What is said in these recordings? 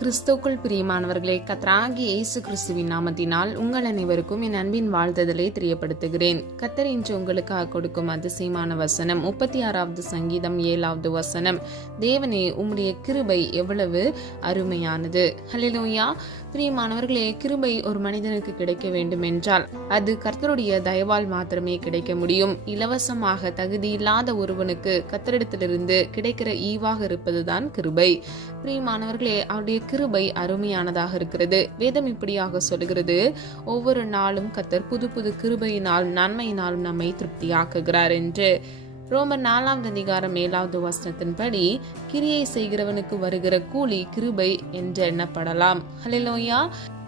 கிறிஸ்துவுக்குள் பிரியமானவர்களே, கர்த்தராகிய இயேசு கிறிஸ்துவின் நாமத்தினால் உங்கள் அனைவருக்கும் என் அன்பின் வாழ்த்துதலை தெரியப்படுத்துகிறேன். கர்த்தர் இன்று உங்களுக்காக கொடுக்கும் அதிசயமான வசனம் 36வது சங்கீதம் 7வது வசனம். தேவனே, உம்முடைய கிருபை எவ்வளவு அருமையானது. ஹல்லேலூயா. பிரியமானவர்களே, கிருபை ஒரு மனிதனுக்கு கிடைக்க வேண்டும் என்றால் அது கர்த்தருடைய தயவால் மாத்திரமே கிடைக்க முடியும். இலவசமாக தகுதி இல்லாத ஒருவனுக்கு கர்த்தரிடத்திலிருந்து கிடைக்கிற ஈவாக இருப்பதுதான் கிருபை. பிரியமானவர்களே, அவருடைய கிருபை அருமையானதாக இருக்கிறது. வேதம் இப்படியாக சொல்கிறது, ஒவ்வொரு நாளும் கர்த்தர் புது புது கிருபையினால் நன்மையினாலும் நம்மை திருப்தியாக்குகிறார் என்று. ரோமர் 4வது அதிகாரம் 7வது வசனத்தின்படி கிரியை செய்கிறவனுக்கு வருகிற கூலி கிருபை என்று எண்ணப்படலாம். ஹல்லேலூயா.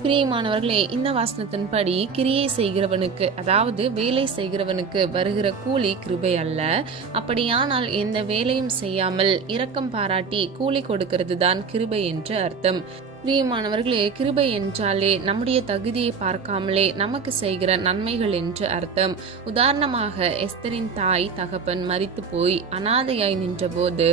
பிரியமானவர்களே, இந்த வசனத்தின்படி கிரியை செய்கிறவனுக்கு, அதாவது வேலை செய்கிறவனுக்கு வருகிற கூலி கிருபை அல்ல. அப்படியானால் எந்த வேலையும் செய்யாமல் இரக்கம் பாராட்டி கூலி கொடுக்கிறது தான் கிருபை என்று அர்த்தம். பிரியமானவர்களே, கிருபை என்றாலே நம்முடைய தகுதியை பார்க்காமலே நமக்கு செய்கிற நன்மைகள் என்று அர்த்தம். உதாரணமாக, எஸ்தரின் தாய் தகப்பன் மரித்து போய் அனாதையாய் நின்றபோது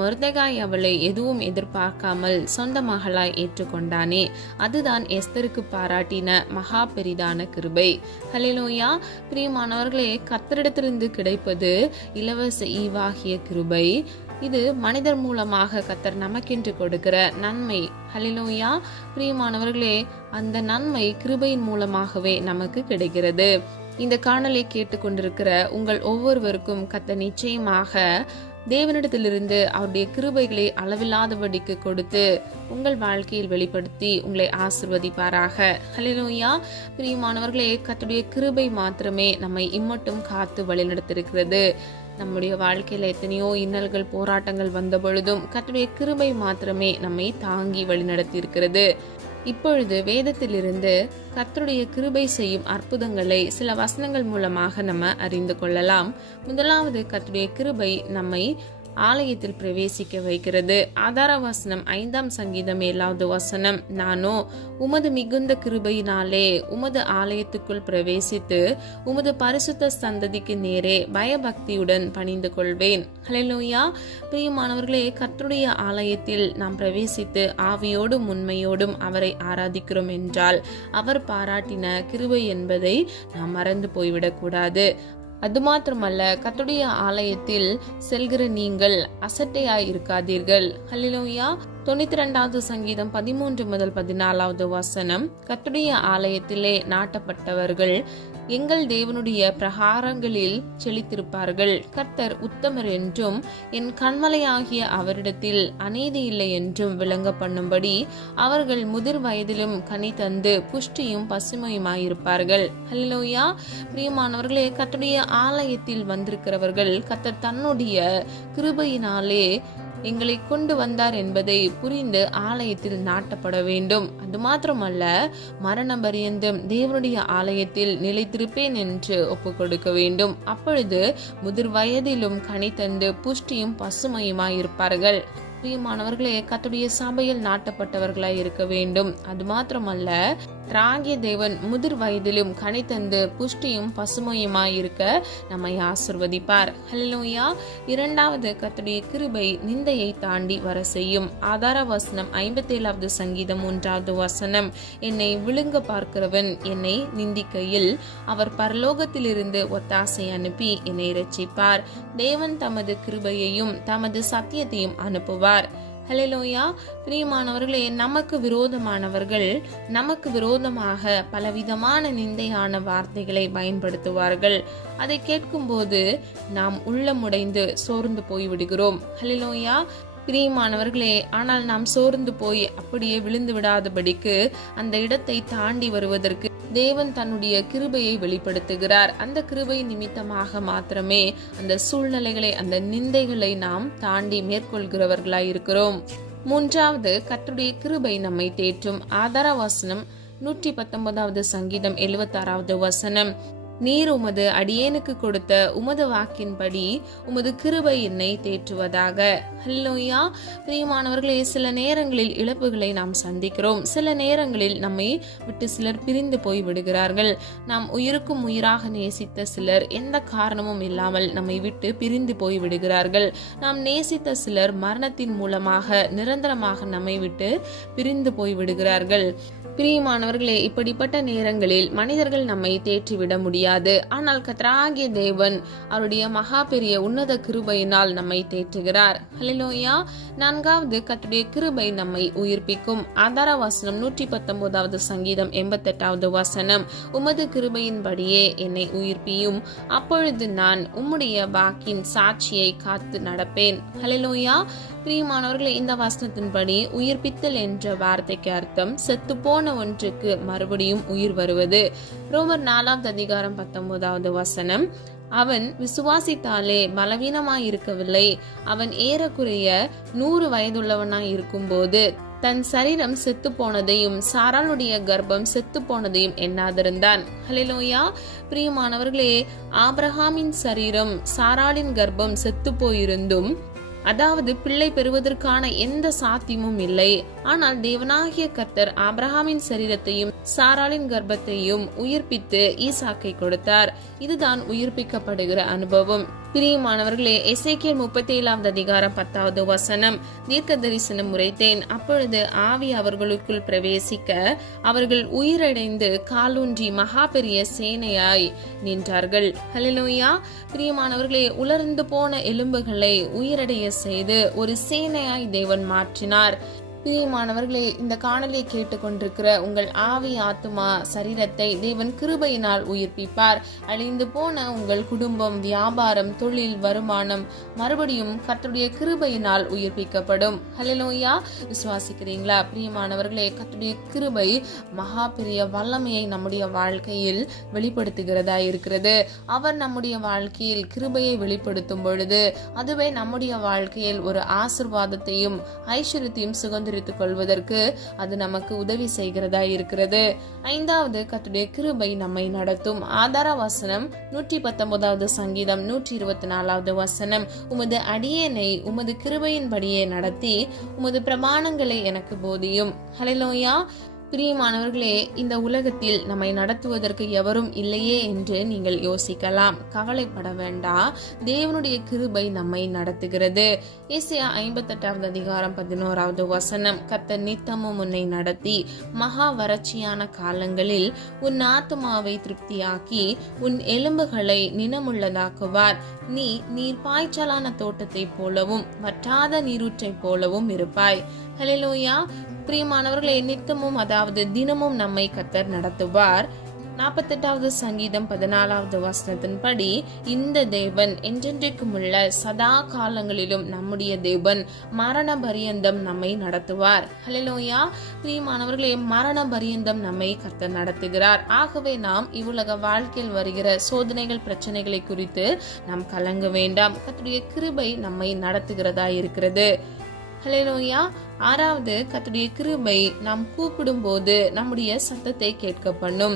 மொர்தெகாய் அவளை எதுவும் எதிர்பார்க்காமல் சொந்த மகளாய் ஏற்றுக்கொண்டானே, அதுதான் எஸ்தருக்கு பாராட்டின மகா பெரிதான கிருபை. ஹல்லேலூயா. பிரியமானவர்களே, கர்த்தரிடத்திலிருந்து கிடைப்பது இலவச ஈவாகிய கிருபை. இது மனிதர் மூலமாக கர்த்தர் நமக்கென்று கொடுக்கிற நன்மை. ஹல்லேலூயா. பிரியமானவர்களே, அந்த நன்மை கிருபையின் மூலமாகவே நமக்கு கிடைக்கிறது. இந்த காணலை கேட்டுக்கொண்டிருக்கிற உங்கள் ஒவ்வொருவருக்கும் கர்த்தர் நிச்சயமாக தேவனிடத்திலிருந்து அவருடைய கிருபைகளை அளவில்லாதபடிக்கு கொடுத்து உங்கள் வாழ்க்கையில் வெளிப்படுத்தி உங்களை ஆசீர்வதிப்பாராக. ஹல்லேலூயா. பிரியமானவர்களே, கர்த்தருடைய கிருபை மாத்திரமே நம்மை இம்மட்டும் காத்து வழிநடத்திருக்கிறது. நம்முடைய வாழ்க்கையில எத்தனையோ இன்னல்கள் போராட்டங்கள் வந்த பொழுதும் கர்த்தருடைய கிருபை மாத்திரமே நம்மை தாங்கி வழிநடத்தி இருக்கிறது. இப்பொழுது வேதத்திலிருந்து கர்த்தருடைய கிருபை செய்யும் அற்புதங்களை சில வசனங்கள் மூலமாக நம்ம அறிந்து கொள்ளலாம். முதலாவது, கர்த்தருடைய கிருபை நம்மை ஆலயத்தில் பிரவேசிக்க வைக்கிறது. ஆதார வசனம் 5ஆம் சங்கீதம் 7வது வசனம். நானோ உமது மிகுந்த கிருபையினாலே உமது ஆலயத்துக்குள் பிரவேசித்து உமது பரிசுத்த சந்ததிக்கு நேரே பயபக்தியுடன் பணிந்து கொள்வேன். ஹல்லேலூயா. பிரியமானவர்களே, கர்த்தருடைய ஆலயத்தில் நாம் பிரவேசித்து ஆவியோடும் உண்மையோடும் அவரை ஆராதிக்கிறோம் என்றால் அவர் பாராட்டின கிருபை என்பதை நாம் மறந்து போய்விடக் கூடாது. அது மாத்திரமல்ல, கர்த்தருடைய ஆலயத்தில் செல்கிற நீங்கள் அசட்டையாய் இருக்காதீர்கள். ஹல்லேலூயா. 92வது சங்கீதம் 13 முதல் 14வது வசனம். கர்த்தருடைய ஆலயத்திலே நாட்டப்பட்டவர்கள் எங்கள் தேவனுடைய பிரகாரங்களில் செழித்திருப்பார்கள். கர்த்தர் உத்தமர் என்றும் என் கண்மலையாகிய அவரிடத்தில் அநீதி இல்லை என்றும் விளங்க பண்ணும்படி அவர்கள் முதிர் வயதிலும் கனி தந்து புஷ்டியும் பசுமையுமாயிருப்பார்கள். ஹல்லேலூயா. பிரியமானவர்களே, கர்த்தருடைய ஆலயத்தில் வந்திருக்கிறவர்கள் கர்த்தர் தன்னுடைய கிருபையினாலே எங்களை கொண்டு வந்தார் என்பதை புரிந்து ஆலயத்தில் நாட்டப்பட வேண்டும். அது மாத்திரமல்ல, மரண பரியந்தம் தேவனுடைய ஆலயத்தில் நிலைத்திருப்பேன் என்று ஒப்பு கொடுக்க வேண்டும். அப்பொழுது முதிர் வயதிலும் கனி தந்து புஷ்டியும் பசுமையுமாயிருப்பார்கள். பிரியமானவர்களே, கர்த்தருடைய சபையில் நாட்டப்பட்டவர்களாய் இருக்க வேண்டும். அது மாத்திரமல்ல, ராகிய தேவன் முதிர் வயதிலும் கனி தந்து புஷ்டியும் பசுமையுமாயிருக்க நம்மை ஆசீர்வதிப்பார். ஹல்லேலூயா. இரண்டாவது, கர்த்தருடைய கிருபை நிந்தையை தாண்டி வர செய்யும். ஆதார வசனம் 57வது சங்கீதம் 1வது வசனம். என்னை விழுங்க பார்க்கிறவன் என்னை நிந்திக்கையில் அவர் பரலோகத்திலிருந்து ஒத்தாசை அனுப்பி என்னை இரட்சிப்பார். தேவன் தமது கிருபையையும் தமது சத்தியத்தையும் அனுப்புவார். ஹல்லேலூயா. பிரியமானவர்களே, நமக்கு விரோதமானவர்கள் நமக்கு விரோதமாக பலவிதமான நிந்தையான வார்த்தைகளை பயன்படுத்துவார்கள். அதை கேட்கும்போது நாம் உள்ளமுடைந்து சோர்ந்து போய்விடுகிறோம். ஹல்லேலூயா. பிரியமானவர்களே, ஆனால் நாம் சோர்ந்து போய் அப்படியே விழுந்து விடாதபடிக்கு அந்த இடத்தை தாண்டி வருவதற்கு தேவன் தன்னுடைய கிருபையை வெளிப்படுத்துகிறார். அந்த கிருபை நிமித்தமாக மாத்திரமே அந்த சூழ்நிலைகளை, அந்த நிந்தைகளை நாம் தாண்டி மேற்கொள்கிறவர்களாய் இருக்கிறோம். மூன்றாவது, கர்த்தருடைய கிருபை நம்மை தேற்றும். ஆதார வசனம் 119வது சங்கீதம் 76வது வசனம். நீர் உமது அடியேனுக்கு கொடுத்த உமது வாக்கின்படி உமது கிருபை என்னை தேற்றுவதாக. ஹல்லேலூயா. பிரியமானவர்களே, சில நேரங்களில் இழப்புகளை நாம் சந்திக்கிறோம். சில நேரங்களில் நம்மை விட்டு சிலர் பிரிந்து போய் விடுகிறார்கள். நாம் உயிருக்கும் உயிராக நேசித்த சிலர் எந்த காரணமும் இல்லாமல் நம்மை விட்டு பிரிந்து போய் விடுகிறார்கள். நாம் நேசித்த சிலர் மரணத்தின் மூலமாக நிரந்தரமாக நம்மை விட்டு பிரிந்து போய் விடுகிறார்கள். பிரியமானவர்களே, இப்படிப்பட்ட நேரங்களில் மனிதர்கள் நம்மை தேற்றிவிட முடியாது. ஆனால் கர்த்தராகிய தேவன் அவருடைய மகா பெரிய உன்னத கிருபையினால் நம்மை தேற்றுகிறார். ஹல்லேலூயா. 4வது, கர்த்தருடைய கிருபை நம்மை உயிர்ப்பிக்கும். ஆதார வசனம் 119வது சங்கீதம் 88வது வசனம், உமது கிருபையின்படியே என்னை உயிர்ப்பியும், அப்பொழுது நான் உம்முடைய வாக்கின் சாட்சியை காத்து நடப்பேன். ஹல்லேலூயா. பிரியமானவர்களே, இந்த வசனத்தின்படி உயிர்ப்பித்தல் என்ற வார்த்தைக்கு அர்த்தம் செத்து போன ஒன்றுக்கு மறுபடியும் உயிர் வருவது. ரோமர் 4வது அதிகாரம் 19வது வசனம், அவன் விசுவாசித்தாலே பலவீனமாய் இருக்கவில்லை. அவன் ஏறக்குறைய 100 வயதுள்ளவனாய் இருக்கும்போது தன் சரீரம் செத்து போனதையும் சாராளுடைய கர்ப்பம் செத்து போனதையும் எண்ணாதிருந்தான். ஹல்லேலூயா. பிரியமானவர்களே, ஆபிரகாமின் சரீரம் சாராளின் கர்ப்பம் செத்து போயிருந்தும், அதாவது பிள்ளை பெறுவதற்கான எந்த சாத்தியமும் இல்லை. ஆனால் தேவனாகிய கர்த்தர் ஆபிரகாமின் சரீரத்தையும் சாராளின் கர்ப்பத்தையும் உயிர்ப்பித்து ஈசாக்கை கொடுத்தார். இதுதான் உயிர்ப்பிக்கப்படுகிற அனுபவம். பிரியமானவர்களே, எசேக்கியேல் 37வது அதிகாரம் 10வது வசனம், தீர்க்க தரிசனம் உரைத்தேன், அப்பொழுது ஆவி அவர்களுக்குள் பிரவேசிக்க அவர்கள் உயிரடைந்து காலூன்றி மகா பெரிய சேனையாய் நின்றார்கள். ஹல்லேலூயா. பிரியமானவர்களே, உலர்ந்து போன எலும்புகளை உயிரடைய செய்து ஒரு சேனையாய் தேவன் மாற்றினார். பிரியமானவர்களே, இந்த காணொலியை கேட்டுக்கொண்டிருக்கிற உங்கள் ஆவி, ஆத்துமா, சரீரத்தை தேவன் கிருபையினால் உயிர்ப்பிப்பார். அழிந்து போன உங்கள் குடும்பம், வியாபாரம், தொழில், வருமானம் மறுபடியும் கர்த்தருடைய கிருபையினால் உயிர்ப்பிக்கப்படும். ஹல்லேலூயா. விசுவாசிக்கிறீங்களா? பிரியமானவர்களே, கர்த்தருடைய கிருபை மகா பெரிய வல்லமையை நம்முடைய வாழ்க்கையில் வெளிப்படுத்துகிறதா இருக்கிறது. அவர் நம்முடைய வாழ்க்கையில் கிருபையை வெளிப்படுத்தும் பொழுது அதுவே நம்முடைய வாழ்க்கையில் ஒரு ஆசீர்வாதத்தையும் ஐஸ்வர்யத்தையும் சுதந்திரித்துக் கொள்வதற்கு அது நமக்கு உதவி செய்கிறதா இருக்கிறது. 5வது, கர்த்தருடைய கிருபை நம்மை நடத்தும். ஆதார வசனம் 119வது சங்கீதம் 124வது வசனம், உமது அடியேனை உமது கிருபையின்படியே நடத்தி உமது பிரமாணங்களை எனக்கு போதியும். ஹல்லேலூயா. பிரியமானவர்களே, இந்த உலகத்தில் நம்மை நடத்துவதற்கு எவரும் இல்லையே என்று நீங்கள் யோசிக்கலாம். கவலைப்பட வேண்டாம். தேவனுடைய கிருபை நம்மை நடத்துகிறது. ஏசாயா 58வது அதிகாரம் 11வது வசனம், கர்த்தர் நித்தமும் உன்னை நடத்தி மகா வறட்சியான காலங்களில் உன் ஆத்துமாவை திருப்தியாக்கி உன் எலும்புகளை நினமுள்ளதாக்குவார். நீ நீர் பாய்ச்சலான தோட்டத்தை போலவும் வற்றாத நீரூற்றை போலவும் இருப்பாய். ஹல்லேலூயா. பிரியமானவர்களே, நித்தமும் அதாவது தினமும் நம்மை கர்த்தர் நடத்துவார். 48வது சங்கீதம் 14வது வசனத்தின்படி, இந்த தேவன் என்றென்றைக்கும் உள்ள சதா காலங்களிலும் நம்முடைய தேவன் மரண பரியந்தம் நம்மை நடத்துவார். ஹல்லேலூயா. பிரியமானவர்களே, மரண பரியந்தம் நம்மை கர்த்தர் நடத்துகிறார். ஆகவே நாம் இவ்வுலக வாழ்க்கையில் வருகிற சோதனைகள், பிரச்சனைகளை குறித்து நாம் கலங்க வேண்டாம். கர்த்தருடைய கிருபை நம்மை நடத்துகிறதா இருக்கிறது. ஹல்லேலூயா. 6வது, கர்த்தருடைய கிருபை நாம் கூப்பிடும் போது நம்முடைய சத்தத்தை கேட்க பண்ணும்.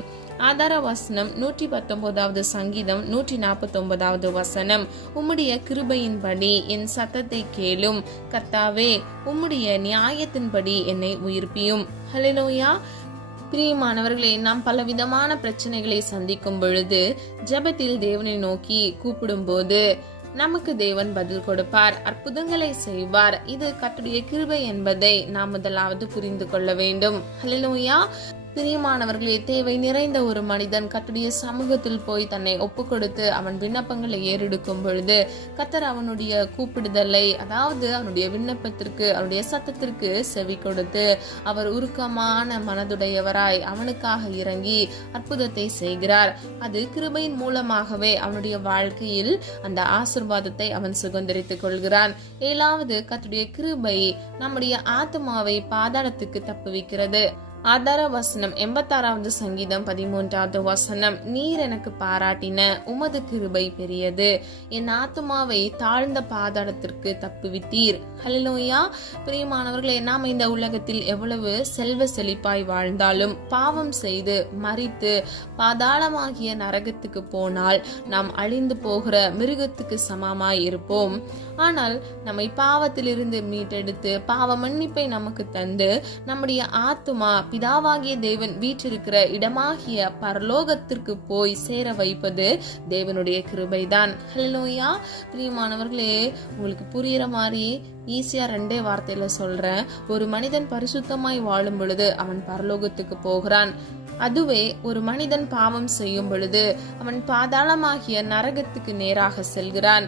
ஆதார வசனம் 119வது சங்கீதம் 149வது வசனம், உம்முடைய கிருபையின்படி என் சத்தத்தை கேளும், கர்த்தாவே உம்முடைய நியாயத்தின்படி என்னை உயிர்ப்பியும். ஹல்லேலூயா. பிரியமானவர்களே, நாம் பலவிதமான பிரச்சனைகளை சந்திக்கும் பொழுது ஜெபத்தில் தேவனை நோக்கி கூப்பிடும் போது நமக்கு தேவன் பதில் கொடுப்பார், அற்புதங்களை செய்வார். இது கர்த்தருடைய கிருபை என்பதை நாம் முதலாவது புரிந்து கொள்ள வேண்டும். ஹல்லேலூயா. பிரியமானவர்களே, தேவை நிறைந்த ஒரு மனிதன் கர்த்தருடைய சமூகத்தில் போய் தன்னை ஒப்பு கொடுத்து அவன் விண்ணப்பங்களை ஏறெடுக்கும் பொழுது கர்த்தர் அவனுடைய கூப்பிடுதலை, அதாவது அவனுடைய விண்ணப்பத்திற்கு, அவனுடைய சத்தத்திற்கு செவி கொடுத்து அவர் உருக்கமான மனதுடையவராய் அவனுக்காக இறங்கி அற்புதத்தை செய்கிறார். அது கிருபையின் மூலமாகவே அவனுடைய வாழ்க்கையில் அந்த ஆசீர்வாதத்தை அவன் சுதந்திரித்துக் கொள்கிறான். 7வது, கர்த்தருடைய கிருபை நம்முடைய ஆத்துமாவை பாதாளத்துக்கு தப்புவிக்கிறது. ஆதார வசனம் 86வது சங்கீதம் 13வது வசனம். நீர் எனக்கு பாராட்டின உமது கிருபை பெரியது, என் ஆத்துமாவை தாழ்ந்த பாதாளத்திற்கு தப்புவித்தீர். ஹல்லேலூயா. பிரியமானவர்களே, நாம் இந்த உலகத்தில் எவ்வளவு செல்வ செழிப்பாய் வாழ்ந்தாலும் பாவம் செய்து மரித்து பாதாளமாகிய நரகத்துக்கு போனால் நாம் அழிந்து போகிற மிருகத்துக்கு சமமாய் இருப்போம். ஆனால் நம்மை பாவத்திலிருந்து மீட்டெடுத்து பாவ மன்னிப்பை நமக்கு தந்து நம்முடைய ஆத்துமா பிதாவாகிய தேவன் வீற்றிருக்கிற இடமாகிய பரலோகத்திற்கு போய் சேர வைப்பது தேவனுடைய கிருபைதான். ஹல்லேலூயா. பிரியமானவர்களே, உங்களுக்கு புரியுற மாதிரி ஈஸியா 2 வார்த்தையில சொல்றேன். ஒரு மனிதன் பரிசுத்தமாய் வாழும் பொழுது அவன் பரலோகத்துக்கு போகிறான். அதுவே ஒரு மனிதன் பாவம் செய்யும் பொழுது அவன் பாதாளமாகிய நரகத்துக்கு நேராக செல்கிறான்.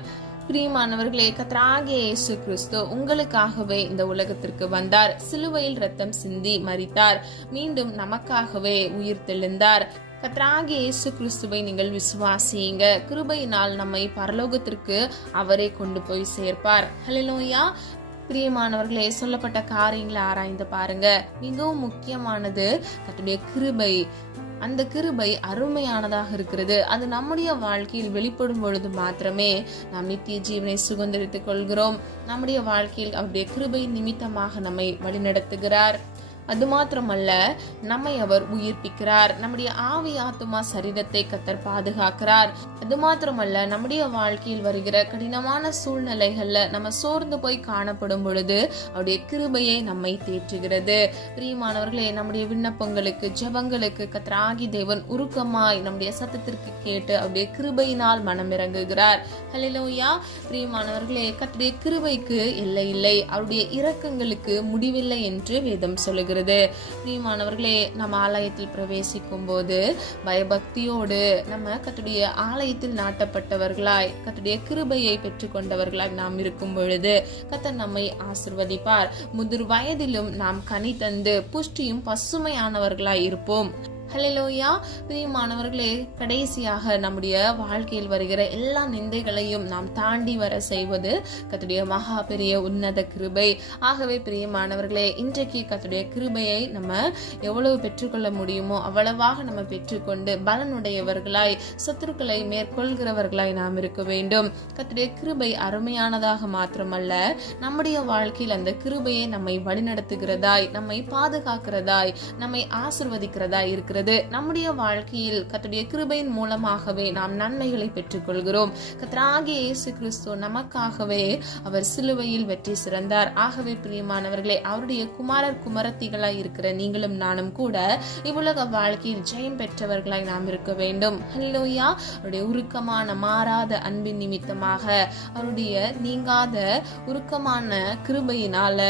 பிரியமானவர்களே, கர்த்தராகிய இயேசு கிறிஸ்து உங்களுக்காகவே இந்த உலகத்திற்கு வந்தார். சிலுவையில் ரத்தம் சிந்தி மரித்தார். மீண்டும் நமக்காகவே உயிர் தெழுந்தார். கர்த்தராகிய இயேசு கிறிஸ்துவை நீங்கள் விசுவாசியுங்க. கிருபையினால் நம்மை பரலோகத்திற்கு அவரே கொண்டு போய் சேர்ப்பார். ஹல்லேலூயா. பிரியமானவர்களே, சொல்லப்பட்ட காரியங்களை ஆராய்ந்து பாருங்க. மிகவும் முக்கியமானது கர்த்தருடைய கிருபை. அந்த கிருபை அருமையானதாக இருக்கிறது. அது நம்முடைய வாழ்க்கையில் வெளிப்படும் பொழுது மாத்திரமே நாம் நித்திய ஜீவனை சுதந்தரித்துக் கொள்கிறோம். நம்முடைய வாழ்க்கையில் அவருடைய கிருபை நிமித்தமாக நம்மை வழிநடத்துகிறார். அது மாத்திரமல்ல, நம்மை அவர் உயிர்ப்பிக்கிறார். நம்முடைய ஆவி ஆத்துமா சரீரத்தை கர்த்தர் பாதுகாக்கிறார். அது மாத்திரமல்ல, நம்முடைய வாழ்க்கையில் வருகிற கடினமான சூழ்நிலைகள்ல நம்ம சோர்ந்து போய் காணப்படும் பொழுது அவருடைய கிருபையை நம்மை தேற்றுகிறது. பிரியமானவர்களே, நம்முடைய விண்ணப்பங்களுக்கு ஜெபங்களுக்கு கர்த்தராகிய தேவன் உருக்கமாய் நம்முடைய சத்தத்திற்கு கேட்டு அவருடைய கிருபையினால் மனம் இறங்குகிறார். ஹல்லேலூயா. பிரியமானவர்களே, கர்த்தருடைய கிருபைக்கு எல்லை இல்லை, அவருடைய இரக்கங்களுக்கு முடிவில்லை என்று வேதம் சொல்லுகிறது. பிரியமானவர்களே, நம்ம ஆலயத்தில் பிரவேசிக்கும் போது பயபக்தியோடு நம்ம கர்த்தருடைய ஆலயத்தில் நாட்டப்பட்டவர்களாய் கர்த்தருடைய கிருபையை பெற்றுக்கொண்டவர்களாய் நாம் இருக்கும் பொழுது கர்த்தர் நம்மை ஆசீர்வதிப்பார். முதிர் வயதிலும் நாம் கனி தந்து புஷ்டியும் பசுமையானவர்களாய் இருப்போம். ஹல்லேலூயா. பிரியமானவர்களே, கடைசியாக நம்முடைய வாழ்க்கையில் வருகிற எல்லா நிந்தைகளையும் நாம் தாண்டி வர செய்வது கர்த்தருடைய மகா பெரிய உன்னத கிருபை. ஆகவே பிரியமானவர்களே, இன்றைக்கு கர்த்தருடைய கிருபையை நம்ம எவ்வளவு பெற்றுக்கொள்ள முடியுமோ அவ்வளவாக நம்ம பெற்றுக்கொண்டு பலனுடையவர்களாய் சத்துருக்களை மேற்கொள்கிறவர்களாய் நாம் இருக்க வேண்டும். கர்த்தருடைய கிருபை அருமையானதாக மாத்திரமல்ல, நம்முடைய வாழ்க்கையில் அந்த கிருபையை நம்மை வழிநடத்துகிறதாய், நம்மை பாதுகாக்கிறதாய், நம்மை ஆசீர்வதிக்கிறதாய் இருக்கிறது. நம்முடைய வாழ்க்கையில் கர்த்தருடைய கிருபையின் மூலமாகவே நாம் நன்மைகளை பெற்றுக்கொள்கிறோம். கர்த்தராகிய இயேசு கிறிஸ்து நமக்காகவே அவர் சிலுவையில் வெற்றி சிறந்தார். ஆகவே பிரியமானவர்களே, அவருடைய குமாரர் குமாரத்திகளாய் இருக்கிற நீங்களும் நானும் கூட இவ்வுலக வாழ்க்கையில் ஜெயம் பெற்றவர்களாய் நாம் இருக்க வேண்டும். ஹல்லேலூயா. அவருடைய உருக்கமான மாறாத அன்பின் நிமித்தமாக, அவருடைய நீங்காத உருக்கமான கிருபையினால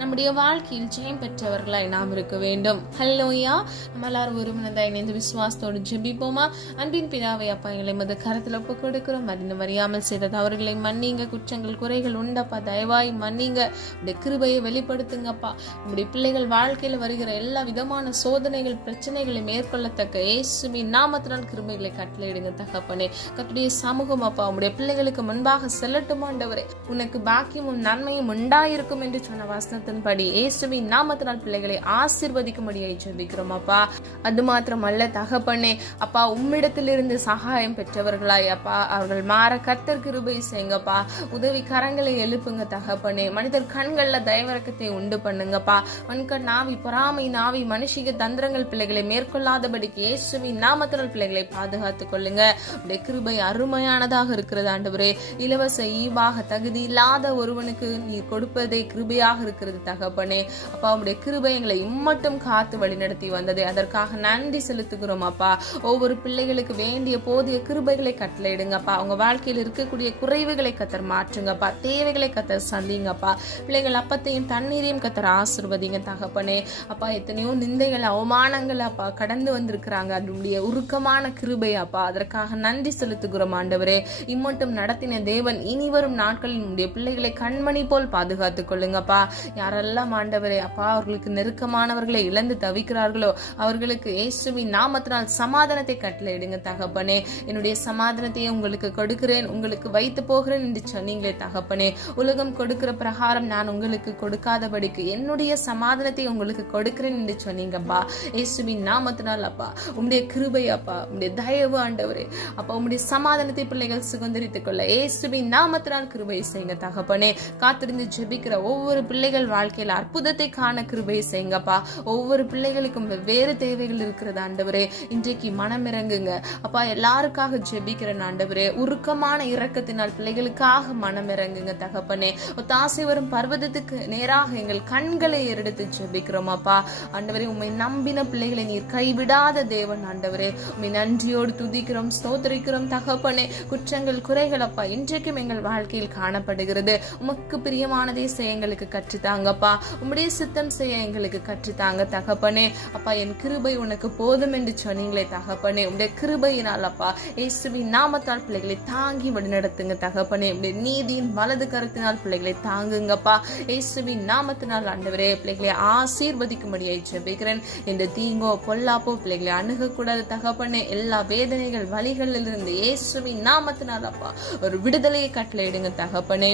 நம்முடைய வாழ்க்கையில் ஜெயம் பெற்றவர்களாய் நாம் இருக்க வேண்டும். ஹல்லேலூயா. நம்ம எல்லாரும் ஒரு மனதாய் இணைந்து விசுவாசத்தோடு ஜெபிப்போமா? அன்பின் பிதாவே, அப்பா, எங்களை மது கரத்தில் ஒப்பு கொடுக்கிறோம். மதினம் அறியாமல் செய்த தவறுகளை மன்னிங்க. குற்றங்கள் குறைகள் உண்டப்பா, தயவாய் மன்னிங்க. உடைய கிருபையை வெளிப்படுத்துங்கப்பா. உங்களுடைய பிள்ளைகள் வாழ்க்கையில் வருகிற எல்லா விதமான சோதனைகள் பிரச்சனைகளை மேற்கொள்ளத்தக்க இயேசுவின் நாமத்தினால் கிருபைகளை கட்டளையிடுங்க தகப்பனே. கர்த்தருடைய சமூகம் அப்பா உங்களுடைய பிள்ளைகளுக்கு முன்பாக செல்லட்டும் ஆண்டவரே. உனக்கு பாக்கியமும் நன்மையும் உண்டாயிருக்கும் என்று சொன்ன வசனத்தை படி இயேசுவின் நாமத்தினால் பிள்ளைகளை ஆசீர்வதிக்கும்படியாய் ஜெபிக்கிறோம் அப்பா. அது மாத்திரமல்ல தகப்பனே, அப்பா, உம்மிடத்திலிருந்து சகாயம் பெற்றவர்களாய் அப்பா அவர்கள் மாற கர்த்தர் கிருபை செய்யுங்கப்பா. உதவி கரங்களை எழுப்புங்க தகப்பனே. மனிதர் கண்கள்ல தயவிறக்கத்தை உண்டு பண்ணுங்கப்பா. மண்கண் நாவி பொறாமை நாவி மனுஷிக தந்திரங்கள் பிள்ளைகளை மேற்கொள்ளாதபடிக்கு இயேசுவின் நாமத்தினால் பிள்ளைகளை பாதுகாத்துக் கொள்ளுங்க. உடைய கிருபை அருமையானதாக இருக்கிறது ஆண்டவரே. இலவச ஈவாக தகுதி இல்லாத ஒருவனுக்கு நீர் கொடுப்பதே கிருபையாக இருக்கிறது தகப்பனே. அப்பா, உடைய கிருபை எங்களை இம்மட்டும் காத்து வழிநடத்தி வந்தது, அதற்காக நன்றி செலுத்துகிறோம் அப்பா. ஒவ்வொரு பிள்ளைகளுக்கு வேண்டிய போதிய கிருபைகளை கட்டளையிடுங்கப்பா. அவங்க வாழ்க்கையில் இருக்கக்கூடிய குறைவுகளை கத்தர் மாற்றுங்கப்பா. தேவைகளை கத்தர் சந்திங்கப்பா. பிள்ளைகள் அப்பத்தையும் தண்ணீரையும் கத்தர் ஆசீர்வதிங்க தகப்பனே. அப்பா, எத்தனையோ நிந்தைகள் அவமானங்கள் அப்பா கடந்து வந்திருக்கிறாங்க. அதனுடைய உருக்கமான கிருபை அப்பா, அதற்காக நன்றி செலுத்துகிறோம் ஆண்டவரே. இம்மட்டும் நடத்தின தேவன் இனி வரும் நாட்களில் உடைய பிள்ளைகளை கண்மணி போல் பாதுகாத்துக் கொள்ளுங்கப்பா. யாரெல்லாம் ஆண்டவரே அப்பா அவர்களுக்கு நெருக்கமானவர்களை இழந்து தவிக்கிறார்களோ அவர்களுக்கு இயேசுவின் நாமத்தினால் சமாதானத்தை கட்டளையிடுங்க தகப்பனே. என்னுடைய சமாதானத்தையே உங்களுக்கு கொடுக்கிறேன், உங்களுக்கு வைத்து போகிறேன் என்று சொன்னீங்களே தகப்பனே. உலகம் கொடுக்கிற பிரகாரம் நான் உங்களுக்கு கொடுக்காதபடிக்கு என்னுடைய சமாதானத்தை உங்களுக்கு கொடுக்கிறேன் என்று சொன்னீங்கப்பா. இயேசுவின் நாமத்தினால் அப்பா உம்முடைய கிருபை அப்பா, உம்முடைய தயவு ஆண்டவரே அப்பா, உம்முடைய சமாதானத்தை பிள்ளைகள் சுதந்திரித்துக் கொள்ள இயேசுவின் நாமத்தினால் கிருபை செய்யுங்க தகப்பனே. காத்திருந்து ஜெபிக்கிற ஒவ்வொரு பிள்ளைகள் வாழ்க்கையில் அற்புதத்தை காண கிருபை செய்யுங்கப்பா. ஒவ்வொரு பிள்ளைகளுக்கும் வெவ்வேறு தேவைகள் இருக்கிறது ஆண்டவரே. இன்றைக்கு மனம் இறங்குங்க அப்பா. எல்லாருக்காக ஜெபிக்கிறேன் ஆண்டவரே. உருக்கமான இரக்கத்தினால் பிள்ளைகளுக்காக மனம் இறங்குங்க தகப்பனே. ஒத்தாசை வரும் பர்வதத்துக்கு நேராக எங்கள் கண்களை எடுத்து ஜெபிக்கிறோம் அப்பா. ஆண்டவரே உம்மை நம்பின பிள்ளைகளை நீர் கைவிடாத தேவன் ஆண்டவரே. உம்மை நன்றியோடு துதிக்கிறோம், ஸ்தோத்திரிக்கிறோம் தகப்பனே. குற்றங்கள் குறைகள் அப்பா இன்றைக்கும் எங்கள் வாழ்க்கையில் காணப்படுகிறது. உமக்கு பிரியமானதே செய்ய எங்களுக்கு கற்றுத்தாங்கப்பா. உம்முடைய சித்தம் செய்ய எங்களுக்கு கற்றுத்தாங்க தகப்பனே. அப்பா என் கிருபை உனக்கு போதும் என்று சொன்னீங்களே தகப்பனே. உம்முடைய கிருபையினால் அப்பா இயேசுவின் நாமத்தால் பிள்ளைகளை தாங்கி வழிநடத்துங்க தகப்பனே. உம்முடைய நீதியின் வலது கருத்தினால் பிள்ளைகளை தாங்குங்கப்பா. இயேசுவின் நாமத்தினால் ஆண்டவரே பிள்ளைகளை ஆசீர்வதிக்கும்படியாய் ஜெபிக்கிறேன். இந்த தீங்கோ பொல்லாப்போ பிள்ளைகளை அணுகக்கூடாது தகப்பனே. எல்லா வேதனைகள் வலிகளில் இருந்து இயேசுவின் நாமத்தினால் அப்பா ஒரு விடுதலையை கட்டளையிடுங்க தகப்பனே.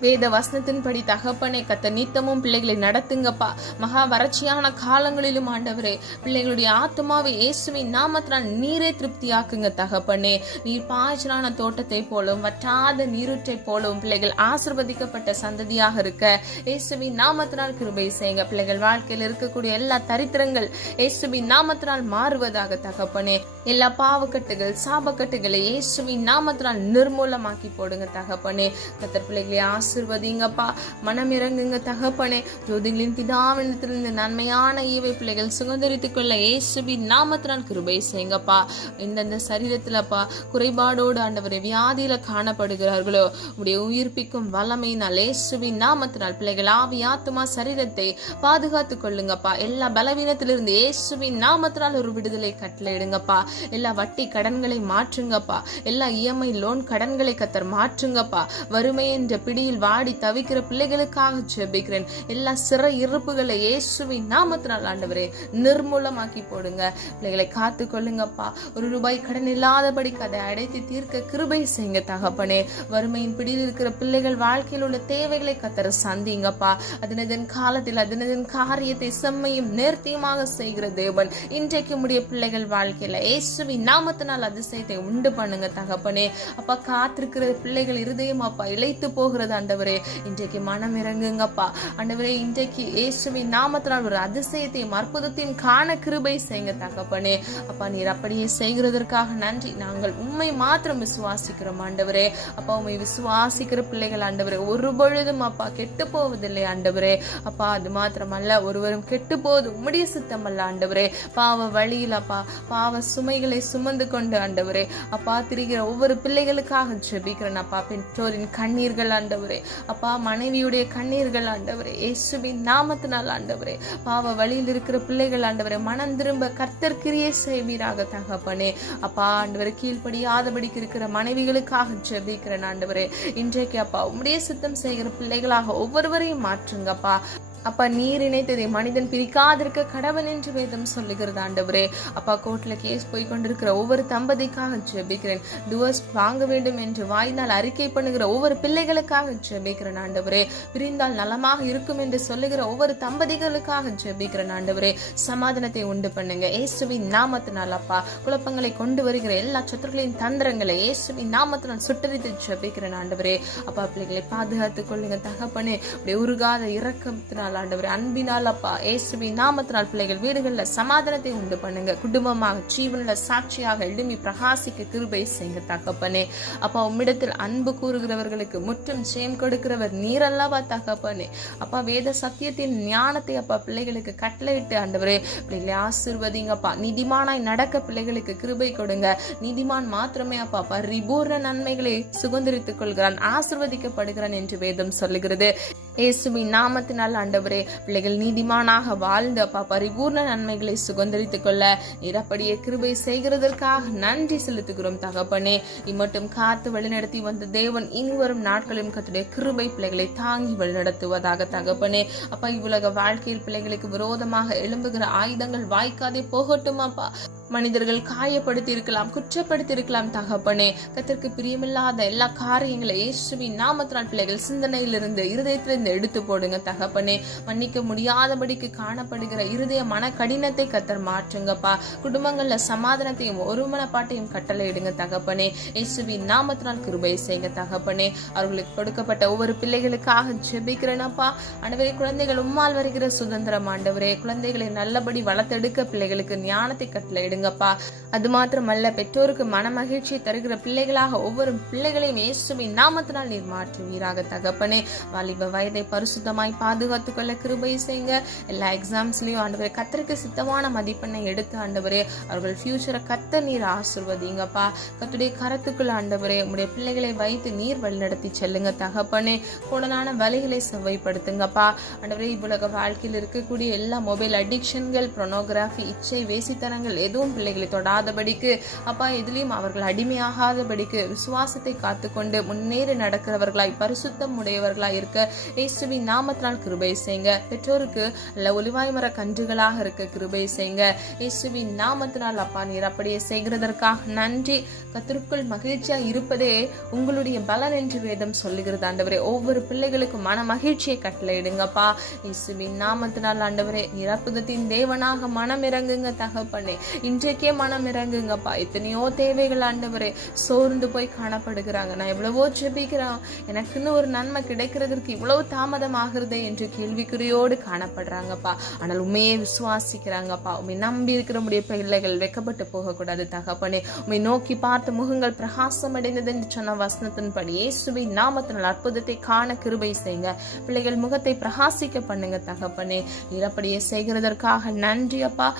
வேத வசனத்தின்படி தகப்பனே கத்த நித்தமும் பிள்ளைகளை நடத்துங்கப்பா. மகா வறட்சியான காலங்களிலும் ஆண்டவரே பிள்ளைகளுடைய ஆத்மாவை இயேசுவின் நாமத்தினால் நீரே திருப்தியாக்குங்க தகப்பனே. நீர் பாய்ச்சலான தோட்டத்தை போலவும் வற்றாத நீரூற்றை போலவும் பிள்ளைகள் ஆசீர்வதிக்கப்பட்ட சந்ததியாக இருக்க இயேசுவின் நாமத்தினால் கிருபை செய்யுங்க. பிள்ளைகள் வாழ்க்கையில் இருக்கக்கூடிய எல்லா தரித்திரங்கள் இயேசுவின் நாமத்தினால் மாறுவதாக தகப்பனே. எல்லா பாவக்கட்டுகள் சாபக்கட்டுகளை இயேசுவின் நாமத்தினால் நிர்மூலமாக்கி போடுங்க தகப்பனே. கத்தர் பிள்ளைகளை ஆசீர்வதிங்கப்பா. மனம் இறங்குங்க தகப்பனே. ஜோதிகளின் பிதாவினிடத்திலிருந்து நன்மையான ஈவை பிள்ளைகள் சுதந்திரித்துக் கொள்ள இயேசுவின் நாமத்தினால் கிருபை செய்யுங்கப்பா. எந்தெந்த சரீரத்திலப்பா குறைபாடோடு ஆண்டவரே வியாதியில காணப்படுகிறார்களோ உடைய உயிர்ப்பிக்கும் வல்லமையினால் இயேசுவின் நாமத்தினால் பிள்ளைகள் ஆவி ஆத்துமா சரீரத்தை பாதுகாத்துக் கொள்ளுங்கப்பா. எல்லா பலவீனத்திலிருந்து இயேசுவின் நாமத்தினால் ஒரு விடுதலை கட்டளையிடுங்கப்பா. எல்லா வட்டி கடன்களை மாற்றுங்கப்பா. எல்லா இஎம்ஐ லோன் கடன்களை கத்தர் மாற்றுங்கப்பா. வறுமை என்ற பிடியில் வாடி தவிக்கிற பிள்ளைகளுக்காக ஜெபிக்கிறேன். எல்லா சிறை இருப்புகளை இயேசுவின் நாமத்தினால் ஆண்டவரே நிர்மூலமாக்கி போடுங்க. பிள்ளைகளை காத்து கொள்ளுங்கப்பா. ₹1 கடன் இல்லாதபடிக்கு அதை அடைத்து தீர்க்க கிருபை செய்யுங்க தகப்பனே. வறுமையின் பிடியில் இருக்கிற பிள்ளைகள் வாழ்க்கையில் உள்ள தேவைகளை கத்தர சந்திங்கப்பா. அதனதன் காலத்தில் அதனதன் காரியத்தை செம்மையும் நேர்த்தியுமாக செய்கிற தேவன் இன்றைக்கு உடைய பிள்ளைகள் வாழ்க்கையில இயேசுவின் நாமத்தினால் அதிசயத்தை உண்டு பண்ணுங்க தகப்பனே. அப்பா காத்திருக்கிற பிள்ளைகள் இருதயம் அப்பா இழைத்து போகிறது ஆண்டவரே. இன்றைக்கு மனம் இறங்குங்கப்பா ஆண்டவரே. இன்றைக்கு இயேசுவின் நாமத்தினால் ஒரு அதிசயத்தையும் அற்புதத்தையும் காண கிருபை செய்யுங்க தகப்பனே. அப்பா நீர் அப்படியே செய்கிறதற்காக நன்றி. நாங்கள் உம்மை மாத்திரம் விசுவாசிக்கிறோம் ஆண்டவரே. அப்பா உம்மை விசுவாசிக்கிற பிள்ளைகள் ஆண்டவரே ஒரு பொழுதும் அப்பா கெட்டு போவதில்லை ஆண்டவரே. அப்பா அது மாத்திரமல்ல ஒருவரும் கெட்டு போவது உம்முடைய சித்தம் அல்ல ஆண்டவரே. பாவ வழியில் அப்பா பாவ சுமைகளை சுமந்து கொண்டு ஆண்டவரே அப்பா திரிகிற ஒவ்வொரு பிள்ளைகளுக்காக ஜெபிக்கிறேன் அப்பா. பெற்றோரின் கண்ணீர்கள் ஆண்டவரே அப்பா மனைவியுடைய கண்ணீர்கள் ஆண்டவரே இயேசுவின் நாமத்தினால் ஆண்டவரே பாவ வழியில் இருக்கிற பிள்ளைகள் ஆண்டவரே மனம் திரும்ப கர்த்தர் கிரியை செய்வீராக தகப்பனே. அப்பா ஆண்டவரே கீழ்ப்படியாதபடிக்கு இருக்கிற மனைவிகளுக்காக ஜெபிக்கிறேன் ஆண்டவரே. இன்றைக்கு அப்பா உம்முடைய சித்தம் செய்கிற பிள்ளைகளாக ஒவ்வொருவரையும் மாற்றுங்கப்பா. அப்பா நீர் இணைத்ததை மனிதன் பிரிக்காதிருக்க கடவன் என்று வேதம் சொல்லுகிறது ஆண்டவரே. அப்பா கோர்ட்ல கேஸ் போய் கொண்டிருக்கிற ஒவ்வொரு தம்பதிக்காக ஜெபிக்கிறேன். டிவோர்ஸ் வாங்க வேண்டும் என்று வாயினால் அறிக்கை பண்ணுகிற ஒவ்வொரு பிள்ளைகளுக்காக ஜெபிக்கிறேன் ஆண்டவரே. பிரிந்தால் நலமாக இருக்கும் என்று சொல்லுகிற ஒவ்வொரு தம்பதிகளுக்காக ஜெபிக்கிறேன் ஆண்டவரே. சமாதானத்தை உண்டு பண்ணுங்க இயேசுவின் நாமத்தினால் அப்பா. குழப்பங்களை கொண்டு வருகிற எல்லா சத்துருக்களின் தந்திரங்களை இயேசுவின் நாமத்தினால் சுட்டரித்து ஜெபிக்கிறேன் ஆண்டவரே. அப்பா பிள்ளைகளை பாதுகாத்துக் கொள்ளுங்க தகப்பனே. அப்படியே உருகாத இரக்கத்தினால் ஆண்டவரே அன்பினால் அப்பா இயேசுவின் நாமத்தினால் பிள்ளைகள் வீடுகளில் சமாதானத்தை உண்டு பண்ணுங்க. குடும்பமாக ஜீவன்ல சாட்சியாக எழுமி பிரகாசிக்க கிருபை செய்யுங்க தகப்பனே. அப்பா உம்மிடத்தில் அன்பு கூறுகிறவர்களுக்கு முற்றும் ஜெயம் கொடுக்கிறவர் நீரல்லவா தகப்பனே. அப்பா வேத சத்தியத்தின் ஞானத்தை அப்பா பிள்ளைகளுக்கு கட்டளையிட்டு ஆண்டவரே பிள்ளைகளை ஆசீர்வதிங்கப்பா. நீதிமானாய் நடக்க பிள்ளைகளுக்கு கிருபை கொடுங்க. நீதிமான் மாத்திரமே அப்பா பரிபூர்ண நன்மைகளை சுதந்திரித்துக் கொள்கிறான், ஆசீர்வதிக்கப்படுகிறான் என்று வேதம் சொல்லுகிறது. இயேசுவின் நாமத்தினால் ஆண்டவரே பிள்ளைகள் நீதிமானாக வாழ்ந்து அப்பா பரிபூர்ண நன்மைகளை சுதந்தரித்துக் கொள்ள நீர் அப்படியே கிருபை செய்கிறதற்காக நன்றி செலுத்துகிறோம் தகப்பனே. இம்மட்டும் காத்து வழிநடத்தி வந்த தேவன் இனி வரும் நாட்களிலும் கர்த்தருடைய கிருபை பிள்ளைகளை தாங்கி வழிநடத்துவதாக தகப்பனே. அப்பா இவ்வுலக வாழ்க்கையில் பிள்ளைகளுக்கு விரோதமாக எழும்புகிற ஆயுதங்கள் வாய்க்காதே போகட்டும் அப்பா. மனிதர்கள் காயப்படுத்தி இருக்கலாம், குற்றப்படுத்தி இருக்கலாம் தகப்பனே. கர்த்தருக்கு பிரியமில்லாத எல்லா காரியங்களை இயேசுவின் நாமத்தினால் பிள்ளைகள் சிந்தனையிலிருந்து இருதயத்திலிருந்து எடுத்து போடுங்க தகப்பனே. மன்னிக்க முடியாதபடிக்கு காணப்படுகிற இருதய மன கடினத்தை கர்த்தர் மாற்றுங்கப்பா. குடும்பங்கள்ல சமாதானத்தையும் ஒருமனப்பாட்டையும் கட்டளையிடுங்க தகப்பனே. இயேசுவின் நாமத்தினால் கிருபை செய்யுங்க தகப்பனே. அவர்களுக்கு கொடுக்கப்பட்ட ஒவ்வொரு பிள்ளைகளுக்காக ஜெபிக்கிறேனப்பா. ஆண்டவரே குழந்தைகள் உம்மால் வருகிற சுதந்திரம் ஆண்டவரே. குழந்தைகளை நல்லபடி வளர்த்தெடுக்க பிள்ளைகளுக்கு ஞானத்தை கட்டளையிடுங்கப்பா. அது மாத்திரமல்ல பெற்றோருக்கு மன மகிழ்ச்சியை தருகிற பிள்ளைகளாக ஒவ்வொரு பிள்ளைகளையும் இயேசுவின் நாமத்தினால் நீர் மாற்றுவீராக தகப்பனே. வாலிப வயதை பரிசுத்தமாய் பாதுகாத்துக் கொள்ள கிருபை செய்யுங்க. எல்லா எக்ஸாம்ஸ்லயும் ஆண்டவரே கர்த்தருக்கு சித்தமான மதிப்பெண்ணை எடுத்து ஆண்டவரே அவர்கள் ஃபியூச்சரை கர்த்தர் நீர் ஆசீர்வதிங்கப்பா. கர்த்தருடைய கரத்துக்குள் ஆண்டவரே உம்முடைய பிள்ளைகளை வைத்து நீர் வழிநடத்தி செல்லுங்க தகப்பனே. கோடலான வழிகளை செவ்வாய்ப்படுத்துங்கப்பா. ஆண்டவரே இவ்வுலக வாழ்க்கையில் இருக்கக்கூடிய எல்லா மொபைல் அடிக்ஷன்கள், பொர்னோகிராஃபி, இச்சை, வேசித்தனங்கள் எதுவும் பிள்ளைகளை தொடாதபடிக்கு அப்பா எதிலையும் அவர்கள் அடிமையாகாதபடிக்கு விசுவாசத்தை காத்துக்கொண்டு முன்னேறி நடக்கிறவர்களாய் பரிசுத்தம் உடையவர்களாய் இருக்க இயேசுவின் நாமத்தினால் கிருபை செய்யுங்க. பெற்றோருக்கு அல்ல ஒலிவாய் மர கன்றுகளாக இருக்க கிருபை செய்யுங்க இயேசுவின் நாமத்தினால் அப்பா. நீர் அப்படியே செய்கிறதற்காக நன்றி. கர்த்தருக்குள் மகிழ்ச்சியா இருப்பதே உங்களுடைய பலன் என்று வேதம் சொல்லுகிறது ஆண்டவரே. ஒவ்வொரு பிள்ளைகளுக்கும் மன மகிழ்ச்சியை கட்டளையிடுங்கப்பா இயேசுவின் நாமத்தினால் ஆண்டவரே. நீர் அற்புதத்தின் தேவனாக மனம் இறங்குங்க தகப்பனே. இன்றைக்கே மனம் இறங்குங்கப்பா. எத்தனையோ தேவைகள் ஆண்டவரே சோர்ந்து போய் காணப்படுகிறாங்க. நான் எவ்வளவோ ஜெபிக்கிறேன், எனக்குன்னு ஒரு நன்மை கிடைக்கிறதுக்கு இவ்வளவு தாமதம் ஆகுறதே என்று கேள்விக்குறியோடு காணப்படுறாங்கப்பா. ஆனால் உண்மையே விசுவாசிக்கிறாங்கப்பா. உண்மை நம்பி இருக்கிற முடிய பிள்ளைகள் வெக்கப்பட்டு போகக்கூடாது தகப்பனே. உண்மை நோக்கி பார்த்த முகங்கள் பிரகாசம் அடைந்தது என்று சொன்ன வசனத்தின்படி இயேசுவின் நாமத்தினால் அற்புதத்தை காண கிருபை செய்யுங்க. பிள்ளைகள் முகத்தை பிரகாசிக்க பண்ணுங்க தகப்பனே. நீர் அப்படியே செய்கிறதற்காக நன்றி அப்பா.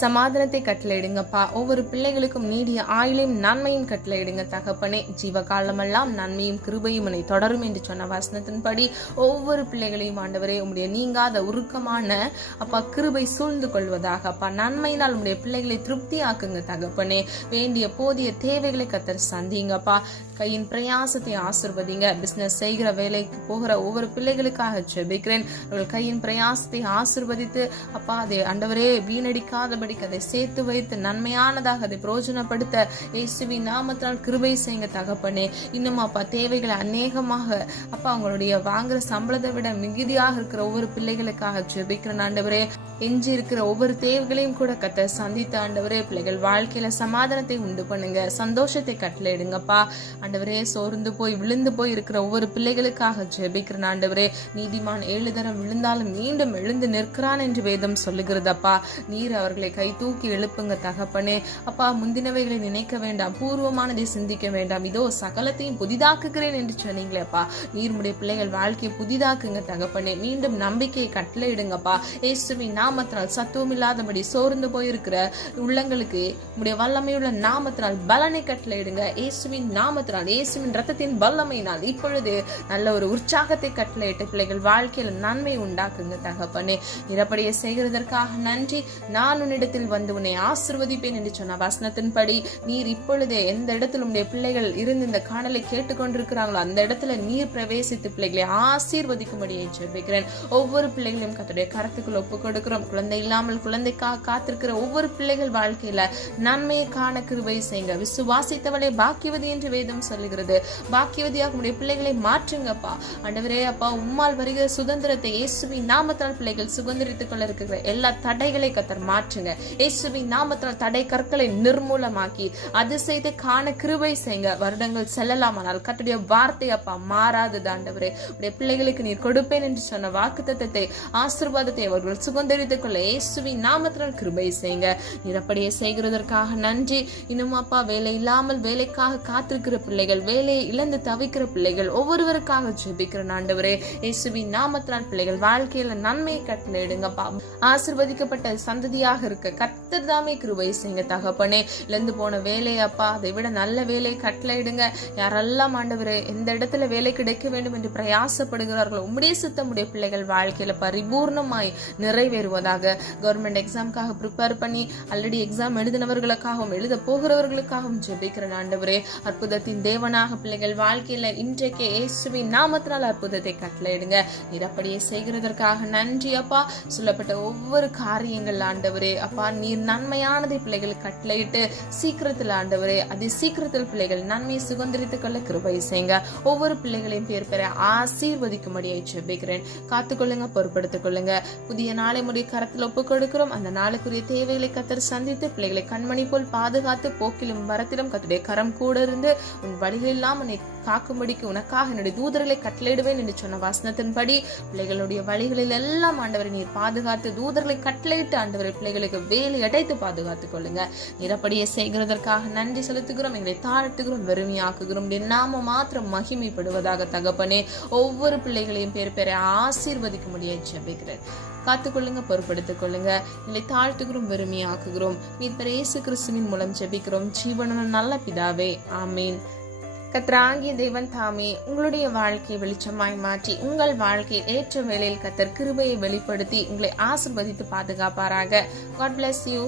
சமாதானத்தை கட்டளையிடுங்கப்பா. ஒவ்வொரு பிள்ளைகளுக்கும் நீடிய ஆயுளையும் நன்மையும் கட்டளையிடுங்க தகப்பனே. ஜீவ காலமெல்லாம் நன்மையும் கிருபையும் என்னை தொடரும் என்று சொன்ன வசனத்தின்படி ஒவ்வொரு பிள்ளைகளையும் ஆண்டவரே உம்முடைய நீங்காத உருக்கமான அப்பா கிருபை சூழ்ந்து கொள்வதாக அப்பா. நன்மையினால் உம்முடைய பிள்ளைகளை திருப்தி ஆக்குங்க தகப்பனே. வேண்டிய போதிய தேவைகளை கர்த்தர் சந்திங்கப்பா. கையின் பிரயாசத்தை ஆசீர்வதிங்க. பிசினஸ் செய்கிற வேலைக்கு போகிற ஒவ்வொரு பிள்ளைகளுக்காக ஜெபிக்கிறேன். அவர்கள் கையின் பிரயாசத்தை ஆசீர்வதித்து அப்பா அதை ஆண்டவரே வீணடிக்காத அதை சேர்த்து வைத்து நன்மையானதாக அதை பிரயோஜனப்படுத்த இயேசுவின் நாமத்தினால் கிருபை செய்யுங்க தகப்பனே. இன்னும் அப்பா தேவைகளை அநேகமாக அப்பா அவங்களுடைய வாங்குற சம்பளத்தை விட மிகுதியாக இருக்கிற ஒவ்வொரு பிள்ளைகளுக்காக ஜெபிக்கிறேன் ஆண்டவரே. எஞ்சி இருக்கிற ஒவ்வொரு தேவைகளையும் கூட கர்த்தர் சந்தித்த ஆண்டவரே. பிள்ளைகள் வாழ்க்கையில சமாதானத்தை உண்டு பண்ணுங்க, சந்தோஷத்தை கட்டளையிடுங்கப்பா ஆண்டவரே. சோர்ந்து போய் விழுந்து போய் இருக்கிற ஒவ்வொரு பிள்ளைகளுக்காக ஜெபிக்கிறேன் ஆண்டவரே. நீதிமான் 7 தரம் விழுந்தாலும் மீண்டும் எழுந்து நிற்கிறான் என்று வேதம் சொல்லுகிறதப்பா. நீர் அவர்களை கை தூக்கி எழுப்புங்க தகப்பனே. அப்பா முந்தினவைகளை நினைக்க வேண்டாம், பூர்வமானதை சிந்திக்க வேண்டாம், இதோ சகலத்தையும் புதிதாக்குகிறேன் என்று சொன்னீங்களே அப்பா. நீர்முடைய பிள்ளைகள் வாழ்க்கையை புதிதாக்குங்க தகப்பனே. மீண்டும் நம்பிக்கையை கட்டளையிடுங்கப்பா இயேசுவின் நாமத்தினால். சத்துவம் இல்லாதபடி சோர்ந்து போயிருக்கிற உள்ளங்களுக்கு உடைய வல்லமையுள்ள நாமத்தினால் பலனை கட்டளையிடுங்க இயேசுவின் நாமத்தினால். இயேசுவின் ரத்தத்தின் வல்லமையினால் இப்பொழுது நல்ல ஒரு உற்சாகத்தை கட்டளையிட்டு பிள்ளைகள் வாழ்க்கையில நன்மை உண்டாக்குங்க தகப்பனே. நிரப்படியை செய்கிறதற்காக நன்றி. நான் உன்னிடத்தில் வந்து உன்னை ஆசீர்வதிப்பேன் என்று சொன்ன வசனத்தின்படி நீர் இப்பொழுதே எந்த இடத்துல உடைய பிள்ளைகள் இருந்து இந்த காணலை கேட்டுக்கொண்டிருக்கிறாங்களோ அந்த இடத்துல நீர் பிரவேசித்து பிள்ளைகளை ஆசீர்வதிக்கும்படியை ஜெபிக்கிறேன். ஒவ்வொரு பிள்ளைகளையும் கர்த்தருடைய கரத்துக்குள் ஒப்பு கொடுக்கிறோம். குழந்தை இல்லாமல் குழந்தைக்காக காத்திருக்கிற ஒவ்வொரு பிள்ளைகள் வாழ்க்கையில நன்மையை காண கிருபை செய்யுங்க. விசுவாசித்தவளை பாக்கியவதி என்று வேதம் சொல்லுகிறது. பாக்கியவதியாக உடைய பிள்ளைகளை மாற்றுங்கப்பா ஆண்டவரே. அப்பா உம்மால் வருகிற சுதந்திரத்தை இயேசுவின் நாமத்தால் பிள்ளைகள் சுதந்திரித்துக் கொள்ள இருக்கிற எல்லா தடைகளை கர்த்தர் மாற்றுங்க இயேசுவின் நாமத்தினால். தடை கற்களை நிர்மூலமாக்கி அதிசயத்தை காண கிருபை செய்யுங்க. வருடங்கள் செல்லலாமானால் கர்த்தருடைய வார்த்தை அப்பா மாறாதது ஆண்டவரே. உடைய பிள்ளைகளுக்கு நீர் கொடுப்பேன் என்று சொன்ன வாக்குத்தத்தத்தை ஆசீர்வாதத்தை அவர்கள் சுதந்திரித்துக் கொள்ள இயேசுவின் நாமத்தினால் கிருபை செய்யுங்க. நீர் அப்படியே செய்கிறதற்காக நன்றி. இன்னும் அப்பா வேலை இல்லாமல் வேலைக்காக காத்திருக்கிற பிள்ளைகள், வேலையை இழந்து தவிக்கிற பிள்ளைகள் ஒவ்வொருவருக்காக ஜெபிக்கிற ஆண்டவரே. இயேசுவின் நாமத்தினால் பிள்ளைகள் வாழ்க்கையில நன்மையை கட்டளையிடுங்கப்பா. ஆசீர்வதிக்கப்பட்ட சந்ததியாக இருக்க கர்த்தர் தாமே கிருபை செய்யுங்க தகப்பனே. இழந்து போன வேலை அப்பா, அதை விட நல்ல வேலை கட்டளையிடுங்க. யாரெல்லாம் ஆண்டவரே எந்த இடத்துல வேலை கிடைக்க வேண்டும் என்று பிரயாசப்படுகிறார்களோ உம்முடைய சித்தம் உடைய பிள்ளைகள் வாழ்க்கையில பரிபூர்ணமாய் நிறைவேறுவதாக. கவர்மெண்ட் எக்ஸாமுக்காக ப்ரிப்பேர் பண்ணி ஆல்ரெடி எக்ஸாம் எழுதினவர்களுக்காகவும் எழுத போகிறவர்களுக்காகவும் ஜெபிக்கிறேன் ஆண்டவரே. அற்புதத்தின் தேவனாக பிள்ளைகள் வாழ்க்கையில இன்றைக்கு இயேசுவின் நாமத்தினால் அற்புதத்தை கட்டளையிடுங்க. நீர் அப்படியே செய்கிறதற்காக நன்றி அப்பா. சொல்லப்பட்ட ஒவ்வொரு காரியங்கள் ஆண்டவரே அப்பா, நீர் நன்மையானதை பிள்ளைகள் கட்டளையிட்டு சீக்கிரத்தில் ஆண்டவரே அதி சீக்கிரத்தில் பிள்ளைகள் நன்மையை சுதந்திரித்துக் கொள்ள கிருபை செய்யுங்க. ஒவ்வொரு பிள்ளைகளையும் பேர் பெற ஆசீர்வதிக்கும்படியை ஜெபிக்கிறேன். காத்துக்கொள்ளுங்க, பொறுப்படுத்திக் கொள்ளுங்க. புதிய நாளை முடிய கரத்தில் ஒப்புக் கொடுக்கிறோம். அந்த நாளுக்குரிய தேவைகளை கத்தர் சந்தித்து பிள்ளைகளை கண்மணி போல் பாதுகாத்து போக்கிலும் வரத்திலும் கத்துடைய கரம் கூட இருந்து உன் வழிகளெல்லாம் உன்னை காக்கும்படிக்கு உனக்காக என்னுடைய தூதர்களை கட்டளையிடுவேன் என்று சொன்ன வசனத்தின்படி பிள்ளைகளுடைய வழிகளில் எல்லாம் ஆண்டவரை நீர் பாதுகாத்து தூதர்களை கட்டளையிட்டு ஆண்டவரை பிள்ளைகளுக்கு வேலை அடைத்து பாதுகாத்துக் கொள்ளுங்க. நிறப்படியே செய்கிறதற்காக நன்றி செலுத்துகிறோம். எங்களை தாழ்த்துகிறோம், வெறுமையாக்குகிறோம். நாம மாத்திரம் மகிமைப்படுவதாக தகப்பனே. ஒவ்வொரு பிள்ளைகளையும் பேர் பேரை ஆசீர்வதிக்க முடியாது ஜெபிக்கிறேன். காத்துக்கொள்ளுங்க, பொறுப்படுத்திக் கொள்ளுங்க. எங்களை தாழ்த்துகிறோம், வெறுமையாக்குகிறோம். மீட்பர் இயேசு கிறிஸ்துவின் மூலம் ஜெபிக்கிறோம் ஜீவனுள்ள நல்ல பிதாவே, ஆமீன். கர்த்தராகிய தேவன் தாமே உங்களுடைய வாழ்க்கையை வெளிச்சமாய் மாற்றி உங்கள் வாழ்க்கையை ஏற்ற வேளையில் கர்த்தர் கிருபையை வெளிப்படுத்தி உங்களை ஆசீர்வதித்து பாதுகாப்பாராக. God bless you.